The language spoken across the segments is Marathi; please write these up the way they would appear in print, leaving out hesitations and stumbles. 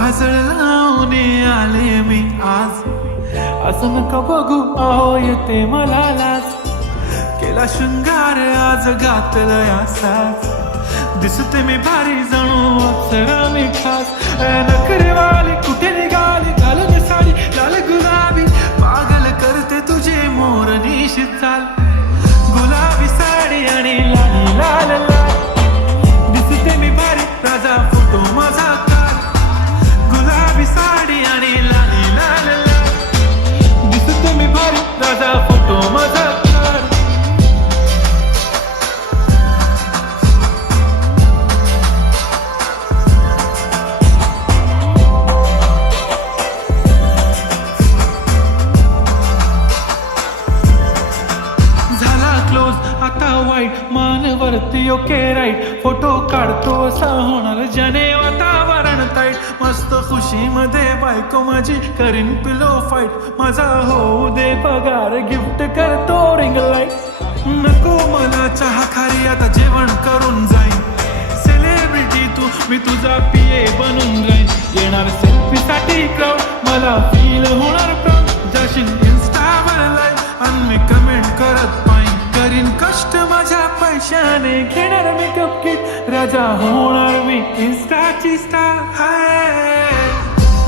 काजळ लावून आले मी आज. असं नका बघू अहो येते मला लाज. केला शृंगार आज घातलं असाच. दिसते मी भारी जणू अप्सरा मी खास. नखरेवाली कुठे निघाली घालून साडी लाल गुलाबी. पागल करते तुझे मोर निशित चाल. गुलाबी साडी आणि लाली लाल लाल. दिसते मी भारी राजा फोटो माझा काल. गुलाबी साडी आणि लाली लाल लाल. दिसते मी भारी राजा फोटो माझा काल. आता वाईट मानवरती ओके राईट. फोटो काढतो असा होणार जने वातावरण ताईट. मस्त खुशीमध्ये बायको माझी करीन पिलो फाईट. माझा होऊ दे पगार गिफ्ट करतो रिंग लाईट. नको मला चहा खारी आता जेवण करून जाईन. सेलिब्रिटी तू मी तुझा पिये बनून जाईन. येणार सेल्फी साठी क्राऊड मला फील होणार प्राऊड. जाशील इन्स्टावर लाईव्ह आणि मी कमेंट करत पाहिन. करीन कष्ट माझ्या पैशाने घेणार मेकअप किट. राजा होणार मी इन्स्टाची स्टार.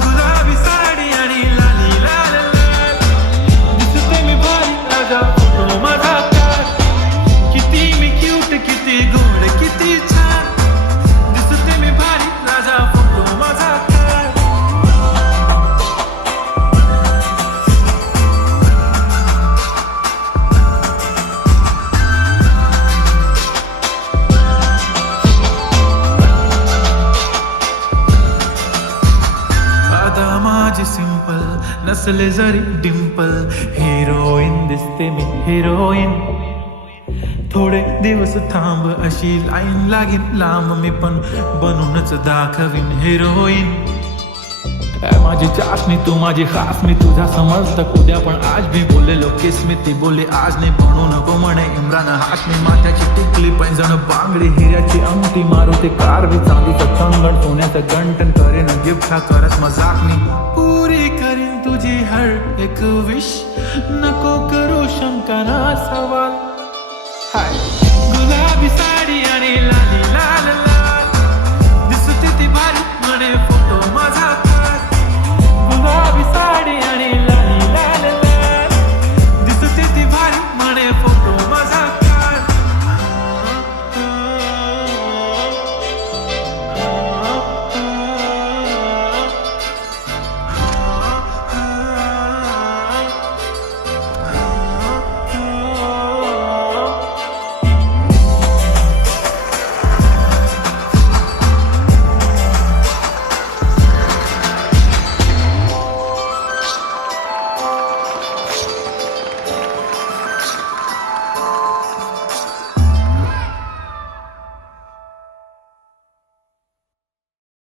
गुलाबी साडी आणि लाली लाल लाल. दिसते मी भारी राजा फोटो माझा काल. किती मी क्यूट किती गोड किती छान. दिसते मी भारी राजा फोटो माझा काल. माझी सिंपल नसले जरी डिंपल. हिरोईन दिसते मी हिरोईन. थोडे दिवस थांब अशी लाईन लागेल लांब. मी पण बनूनच दाखवीन हिरोईन. माझी चाशनी तू माझी खास. मी तुझा समजत उद्या पण आज मी बोललेलो किस मी. ती बोलली आज नाही बनू नको म्हणे इम्रान हाशमी. माथ्याची टिकली पैंजण बांगडी हिऱ्याची अंगठी. मारुती कार बी चांदीचं कंगण सोन्याचं गंटन. करेन गिफ्ट हा करत मजाक मी. पुरी करीन तुझी हर एक विश. नको करू शंका ना सवाल. हाय गुलाबी साडी आणि